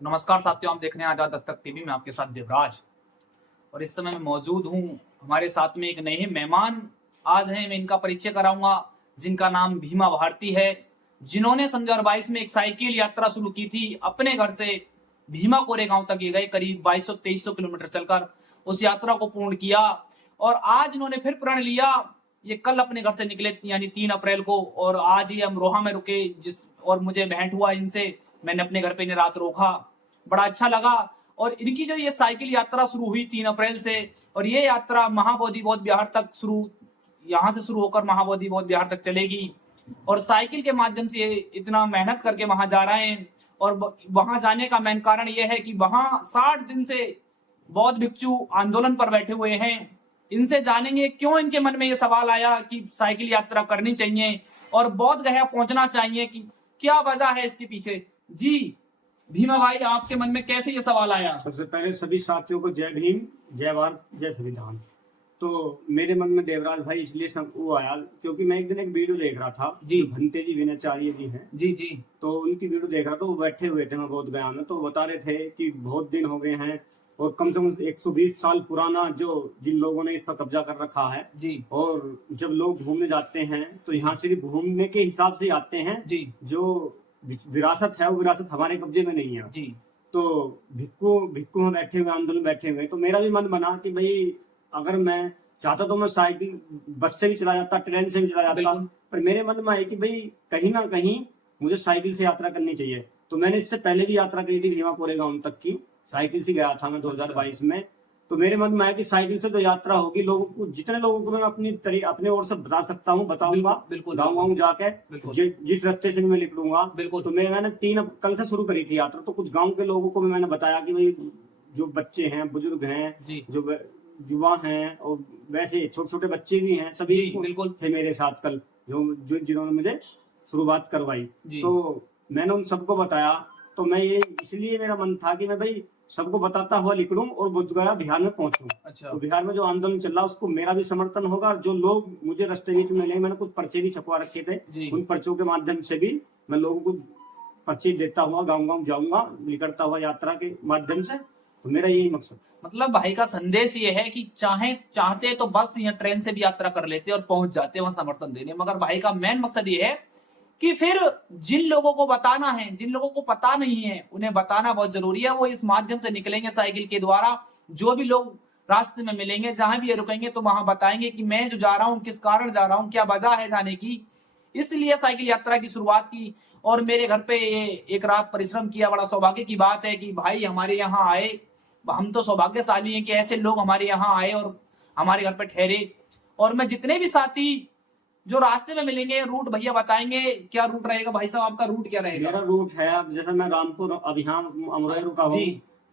नमस्कार साथियों, आप देख रहे हैं आजाद दस्तक टीवी में आपके साथ देवराज। और इस समय मैं मौजूद हूं, हमारे साथ में एक नए मेहमान आज हैं। मैं इनका परिचय कराऊंगा, जिनका नाम भीमा भारती है, जिन्होंने सन 2022 में एक साइकिल यात्रा शुरू की थी। अपने घर से भीमा कोरेगांव तक ये गए, करीब 2200-2300 किलोमीटर चलकर उस यात्रा को पूर्ण किया। और आज इन्होंने फिर प्रण लिया। ये कल अपने घर से निकले, यानी 3 अप्रैल को, और आज ही अमरोहा में रुके। और मुझे भेंट हुआ इनसे, मैंने अपने घर पे इन्हें रात रोका, बड़ा अच्छा लगा। और इनकी जो ये साइकिल यात्रा शुरू हुई 3 अप्रैल से, और ये यात्रा महाबोधि बौद्ध विहार तक यहाँ से शुरू होकर महाबोधि बौद्ध विहार तक चलेगी। और साइकिल के माध्यम से ये इतना मेहनत करके वहां जा रहे हैं। और वहां जाने का मेन कारण ये है कि वहां 60 दिन से बौद्ध भिक्षु आंदोलन पर बैठे हुए हैं। इनसे जानेंगे क्यों इनके मन में ये सवाल आया कि साइकिल यात्रा करनी चाहिए और बौद्ध गया पहुंचना चाहिए, कि क्या वजह है इसके पीछे। जी भीमा भाई, आपके मन में कैसे ये सवाल आया? सबसे पहले सभी साथियों को जय भीम, जय भारत, जय संविधान। तो मेरे मन में देवराज भाई इसलिए वो आया क्योंकि मैं एक दिन एक वीडियो देख रहा था जी। भंते जी विनाचार्य जी हैं जी जी। तो उनकी वीडियो देख रहा था। वो बैठे हुए थे, मैं बोध गया में, तो बता रहे थे कि बहुत दिन हो गए हैं और कम से कम 120 साल पुराना जो जिन लोगों ने इस पर कब्जा कर रखा है जी। और जब लोग घूमने जाते हैं तो यहाँ सिर्फ घूमने के हिसाब से आते हैं जी। जो विरासत है वो विरासत हमारे कब्जे में नहीं है। जी। तो भिक्खू में बैठे हुए, आंदोलन बैठे हुए, तो मेरा भी मन बना कि भाई अगर मैं चाहता तो मैं साइकिल बस से भी चला जाता, ट्रेन से भी चला जाता, पर मेरे मन में है कि भाई कहीं ना कहीं मुझे साइकिल से यात्रा करनी चाहिए। तो मैंने इससे पहले भी यात्रा करी थी भीमा कोरेगांव तक की, साइकिल से गया था मैं 2022 में। तो मेरे मन में है कि साइकिल से जो यात्रा होगी, लोगों को, जितने लोगों को मैं अपने ओर से बता सकता हूँ बताऊंगा, गाँव जाके जिस रास्ते से मैं निकलूंगा। तो मैंने कल से शुरू करी थी यात्रा। तो कुछ गाँव के लोगों को भी मैंने बताया कि भाई जो बच्चे हैं, बुजुर्ग हैं, जो युवा हैं और वैसे छोटे छोटे बच्चे भी हैं, सभी बिल्कुल थे मेरे साथ कल, जो जिन्होंने मुझे शुरुआत करवाई। तो मैंने उन सबको बताया। तो मैं ये इसलिए मेरा मन था कि मैं भाई सबको बताता हुआ निकलूं और बोध गया बिहार में पहुंचूं। अच्छा। तो बिहार में जो आंदोलन चल रहा है उसको मेरा भी समर्थन होगा। और जो लोग मुझे रास्ते बीच में मिले, मैंने कुछ पर्चे भी छपवा रखे थे, उन पर्चों के माध्यम से भी मैं लोगों को पर्चे देता हुआ गाँव जाऊंगा, निकलता हुआ यात्रा के माध्यम से। तो मेरा यही मकसद, मतलब भाई का संदेश ये है कि चाहते तो बस या ट्रेन से भी यात्रा कर लेते और पहुंच जाते वहां समर्थन देने। मगर भाई का मेन मकसद ये है कि फिर जिन लोगों को बताना है, जिन लोगों को पता नहीं है, उन्हें बताना बहुत जरूरी है। वो इस माध्यम से निकलेंगे साइकिल के द्वारा। जो भी लोग रास्ते में मिलेंगे, जहां भी ये रुकेंगे, तो वहां बताएंगे कि मैं जो जा रहा हूँ किस कारण जा रहा हूँ, क्या वजह है जाने की। इसलिए साइकिल यात्रा की शुरुआत की। और मेरे घर पे ये एक रात परिश्रम किया। बड़ा सौभाग्य की बात है कि भाई हमारे यहाँ आए। हम तो सौभाग्यशाली हैं कि ऐसे लोग हमारे यहाँ आए और हमारे घर पे ठहरे। और मैं जितने भी साथी जो रास्ते में मिलेंगे, रूट भैया बताएंगे। क्या रूट रहेगा भाई साहब, आपका रूट क्या रहेगा? मेरा रूट है, जैसे मैं रामपुर, अब यहाँ अमरोहा रुका हूँ,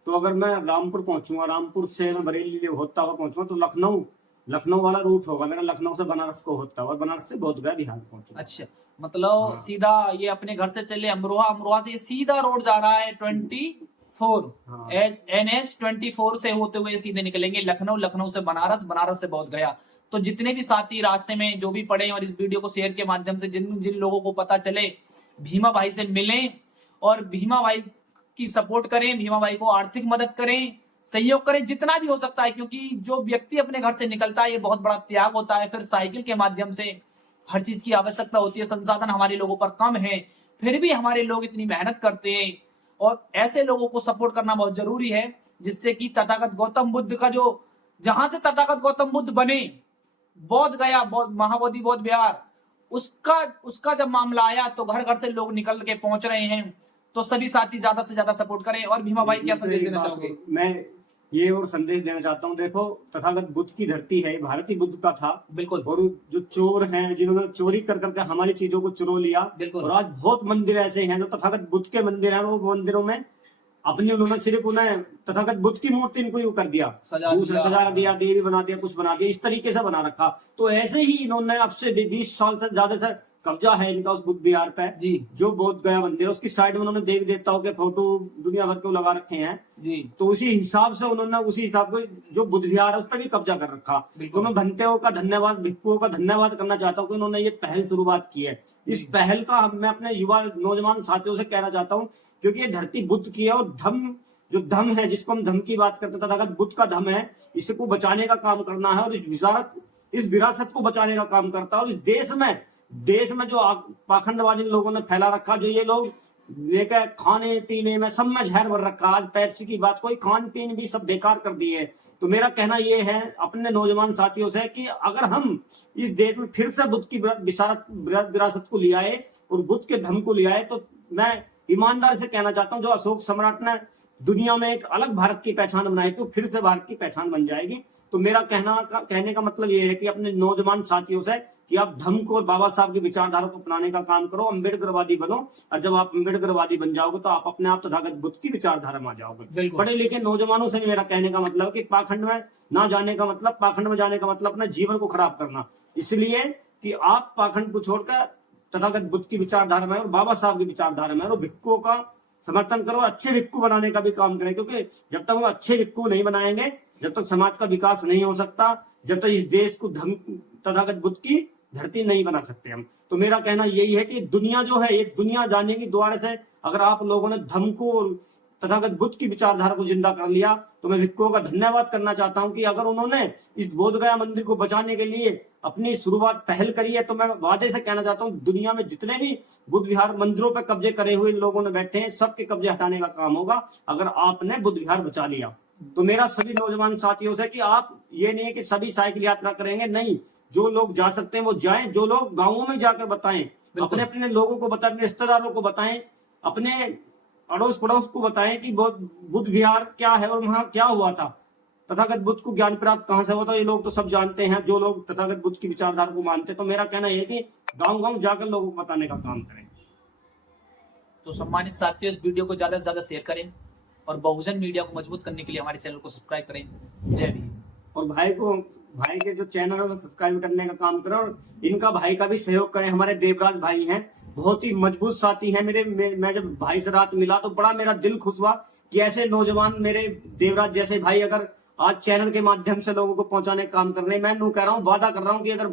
तो अगर मैं रामपुर पहुंचूंगा, रामपुर से मैं बरेली होता हुआ पहुंचूंगा, तो लखनऊ वाला रूट होगा मेरा। लखनऊ से बनारस को होता हुआ, बनारस से बोध गया बिहार पहुंचूंगा। अच्छा, मतलब सीधा ये अपने घर से चले अमरोहा, अमरोहा से सीधा रोड जा रहा है 24 NH 24 से होते हुए सीधे निकलेंगे लखनऊ, लखनऊ से बनारस, बनारस से बोध गया। तो जितने भी साथी रास्ते में जो भी पड़े और इस वीडियो को शेयर के माध्यम से जिन जिन लोगों को पता चले, भीमा भाई से मिलें और भीमा भाई की सपोर्ट करें, भीमा भाई को आर्थिक मदद करें, सहयोग करें जितना भी हो सकता है। क्योंकि जो व्यक्ति अपने घर से निकलता है, ये बहुत बड़ा त्याग होता है। फिर साइकिल के माध्यम से हर चीज की आवश्यकता होती है। संसाधन हमारे लोगों पर कम है, फिर भी हमारे लोग इतनी मेहनत करते हैं। और ऐसे लोगों को सपोर्ट करना बहुत जरूरी है, जिससे कि तथागत गौतम बुद्ध का जो, जहां से तथागत गौतम बुद्ध बने, बोध गया, महाबोधि बौद्ध विहार, उसका जब मामला आया तो घर घर से लोग निकल के पहुंच रहे हैं। तो सभी साथी ज्यादा से ज्यादा सपोर्ट करें। और भीमा भाई क्या संदेश देना चाहोगे? मैं ये और संदेश देना चाहता हूँ, देखो तथागत बुद्ध की धरती है, भारतीय बुद्ध का था। बिल्कुल। और जो चोर हैं, जिन्होंने चोरी कर करके हमारी चीजों को चुरा लिया। और आज बहुत मंदिर ऐसे हैं जो तथागत बुद्ध के मंदिर हैं, वो मंदिरों में अपनी उन्होंने सिर्फ उन्हें तथागत बुद्ध की मूर्ति इनको यूं कर दिया, दूसरा सजा दिया, देवी बना दिया, कुछ बना दिया, इस तरीके से बना रखा। तो ऐसे ही इन्होंने अब से 20 साल से ज्यादा से कब्जा है इनका उस बुद्ध विहार पे। जो बोध गया मंदिर, उसकी साइड में उन्होंने देवी देवताओं के फोटो दुनिया भर के लगा रखे हैं। तो उसी हिसाब से उन्होंने उसी हिसाब को जो बुद्ध विहार है उस पर भी कब्जा कर रखा। तो मैं भंतेओं का धन्यवाद, भिक्खुओं का धन्यवाद करना चाहता हूँ कि उन्होंने ये पहल शुरुआत की है। इस पहल का मैं अपने युवा नौजवान साथियों से कहना चाहता हूँ क्योंकि ये धरती बुद्ध की है और धम जो धम है, जिसको हम धम की बात करते थे, तथागत बुद्ध का धम है, इसको बचाने का काम करना है और इस विरासत को बचाने का काम करता है। और इस देश में जो पाखंडवादी लोगों ने फैला रखा, जो ये लोग लेकर खाने पीने में सब में जहर भर रखा, आज पैसे की बात, कोई खान पीन भी सब बेकार कर दिए। तो मेरा कहना ये है अपने नौजवान साथियों से कि अगर हम इस देश में फिर से बुद्ध की विरासत को ले आए और बुद्ध के धम को ले आए, तो मैं ईमानदार से कहना चाहता हूँ, जो अशोक सम्राट ने दुनिया में एक अलग भारत की पहचान बनाई थी, फिर से भारत की पहचान बन जाएगी। तो मेरा कहने का मतलब ये है कि अपने नौजवान साथियों से कि आप धम को और बाबा साहब की विचारधारा को अपनाने का काम करो, अम्बेडकरवादी बनो, और जब आप अम्बेडकरवादी बन जाओगे तो आप अपने आप तथागत बुद्ध की विचारधारा में आ जाओगे। पढ़े लिखे नौजवानों से मेरा कहने का मतलब कि पाखंड में जाने का मतलब अपने जीवन को खराब करना, इसलिए कि आप पाखंड को छोड़कर तथागत बुद्ध की विचारधारा में और बाबा साहब की विचारधारा में और भिक्खुओं का समर्थन करो, अच्छे भिक्खु बनाने का भी काम करें, क्योंकि जब तक हम अच्छे भिक्खु नहीं बनाएंगे, जब तक समाज का विकास नहीं हो सकता, जब तक इस देश को तथागत बुद्ध की धरती नहीं बना सकते हम। तो मेरा कहना यही है कि दुनिया जो है, ये दुनिया जानने की द्वारा से अगर आप लोगों ने धम को और तथागत बुद्ध की विचारधारा को जिंदा कर लिया, तो मैं भिक्खुओं का धन्यवाद करना चाहता हूं कि अगर उन्होंने इस बोधगया मंदिर को बचाने के लिए अपनी शुरुआत पहल करी है, तो मैं वादे से कहना चाहता हूं दुनिया में जितने भी बुद्ध विहार मंदिरों पर कब्जे करे हुए लोगों ने बैठे हैं, सबके कब्जे हटाने का काम होगा अगर आपने बुद्ध विहार बचा लिया। तो मेरा सभी नौजवान साथियों से कि आप ये नहीं है कि सभी साइकिल यात्रा करेंगे, नहीं, जो लोग जा सकते हैं वो जाएं, जो लोग गांवों में जाकर बताएं, अपने अपने लोगों को बताएं, अपने रिश्तेदारों को बताएं, अपने अड़ोस पड़ोस को बताएं कि बुद्ध विहार क्या है और वहां क्या हुआ था, तथागत बुद्ध को ज्ञान प्राप्त कहां से हुआ था, ये लोग तो सब जानते हैं, जो लोग तथागत बुद्ध की विचारधारा को मानते हैं। तो मेरा कहना यह है कि गांव गांव जाकर लोगों को बताने का काम करें। तो सम्मानित साथियों, इस वीडियो को ज्यादा से ज्यादा शेयर करें और बहुजन मीडिया को मजबूत करने के लिए हमारे चैनल को सब्सक्राइब करें। जय भीम। और भाई के जो चैनल है उसे सब्सक्राइब करने का काम करें और इनका भाई का भी सहयोग करें। हमारे देवराज भाई हैं, बहुत ही मजबूत साथी हैं मेरे। मैं जब भाई से रात मिला तो बड़ा मेरा दिल खुश हुआ कि ऐसे नौजवान मेरे देवराज जैसे भाई अगर आज चैनल के माध्यम से लोगों को पहुंचाने का काम कर रहे हैं, मैं नू कह रहा हूँ, वादा कर रहा हूँ कि अगर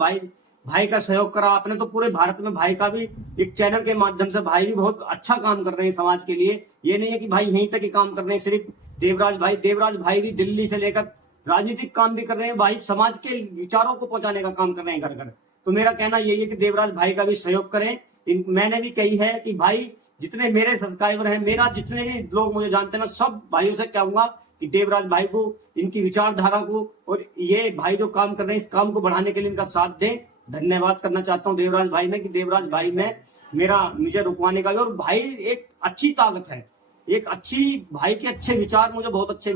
भाई का सहयोग करा आपने तो पूरे भारत में भाई का भी एक चैनल के माध्यम से भाई भी बहुत अच्छा काम कर रहे हैं समाज के लिए। ये नहीं है कि भाई यहीं तक ही काम कर रहे हैं सिर्फ देवराज भाई भी दिल्ली से लेकर राजनीतिक काम भी कर रहे हैं, भाई समाज के विचारों को पहुंचाने का काम कर रहे हैं घर घर। तो मेरा कहना यही है कि देवराज भाई का भी सहयोग करें। मैंने भी कही है कि भाई जितने मेरे सब्सक्राइबर हैं, मेरा जितने भी लोग मुझे जानते हैं, मैं सब भाइयों से कहूंगा कि देवराज भाई को, इनकी विचारधारा को और ये भाई जो काम कर रहे हैं इस काम को बढ़ाने के लिए इनका साथ दें। धन्यवाद करना चाहता हूं देवराज भाई ने कि देवराज भाई ने मुझे रुकवाने का भी, और भाई एक अच्छी ताकत है, एक अच्छी भाई के अच्छे विचार मुझे बहुत अच्छे